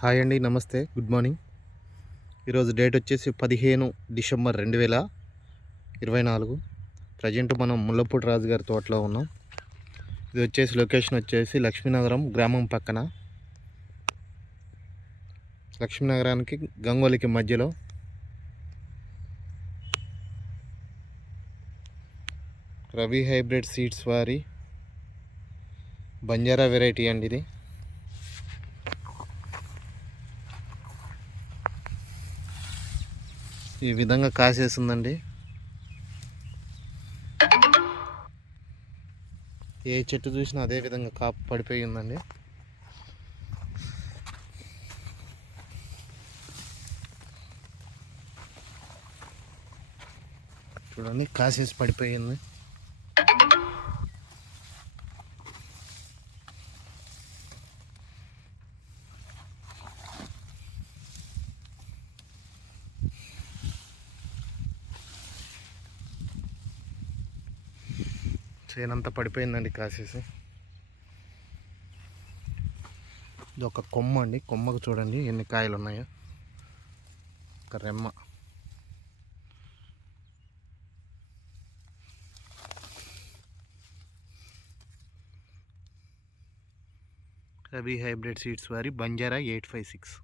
Hi అండి, నమస్తే, good morning. ఈరోజు డేట్ వచ్చేసి 15 డిసెంబర్ 2024. ప్రజెంట్ మనం ముల్లపూడి రాజు గారి తోటలో ఉన్నాం. ఇది వచ్చేసి లొకేషన్ వచ్చేసి లక్ష్మీనగరం గ్రామం పక్కన, లక్ష్మీనగరానికి గంగోలికి మధ్యలో. రవి హైబ్రిడ్ సీడ్స్ వారి బంజారా వెరైటీ అండి ఇది. ఈ విధంగా కాసేస్తుందండి. ఏ చెట్టు చూసినా అదే విధంగా కాపు పడిపోయి ఉందండి. చూడండి, కాసేసి పడిపోయింది. చేనంతా పడిపోయిందండి కాసేసి. ఇది ఒక కొమ్మ అండి. కొమ్మకు చూడండి ఎన్ని కాయలు ఉన్నాయో. ఒక రెమ్మ. రవి హైబ్రిడ్ సీడ్స్ వారి బంజారా 856.